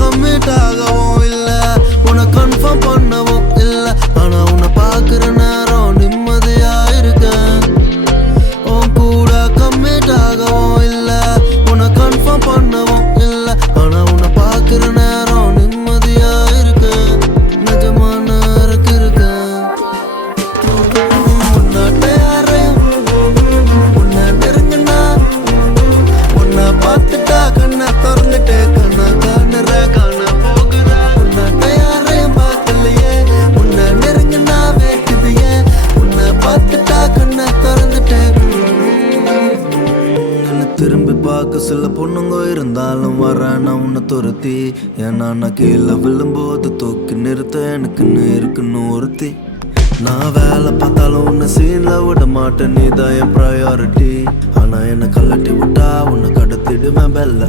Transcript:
Commit ஆகவும் இல்ல, உன்னை கன்ஃபார்ம் பண்ணவும் இல்ல. ஆனா உன்னை பாக்குற நேரம் நிம்மதியா இருக்கேன். உன் கூட கம்மிட் ஆகவும் இல்ல, உன்னை கன்ஃபார்ம் பண்ணவும் இல்ல. ஆனா உன்னை பாக்குற நேரம் நிம்மதியா இருக்கேன். நிஜமா நான் இருக்கேன். உன்னாட்ட யாரையும் உன்னை நெருங்கினா, உன்னை பார்த்துட்டா கண்ணை திறந்துட்டு கண்ணா காணுற காண போகுற. உன்னாட்ட யாரையும் பார்க்கலையே, உன்னை நெருங்கினா வேட்டுதையே. உன்னை பார்த்துட்டா கண்ணை திறந்துட்டு. என்னை திரும்பி பார்க்க சில பொண்ணுங்க இருந்தாலும் வரேன் நான் உன்னை துரத்தி. ஏன்னா நான் கீழே விழும்போது தூக்கி நிறுத்த எனக்குன்னு இருக்குன்னு ஒருத்தி. நான் வேலை பார்த்தாலும் உன்னை சீன்ல விட மாட்டேன், நீதான் என் ப்ரையாரிட்டி. ஆனா என்னை கலட்டி விட்டா உன்னை கடத்திடுவேன் பெல்ல.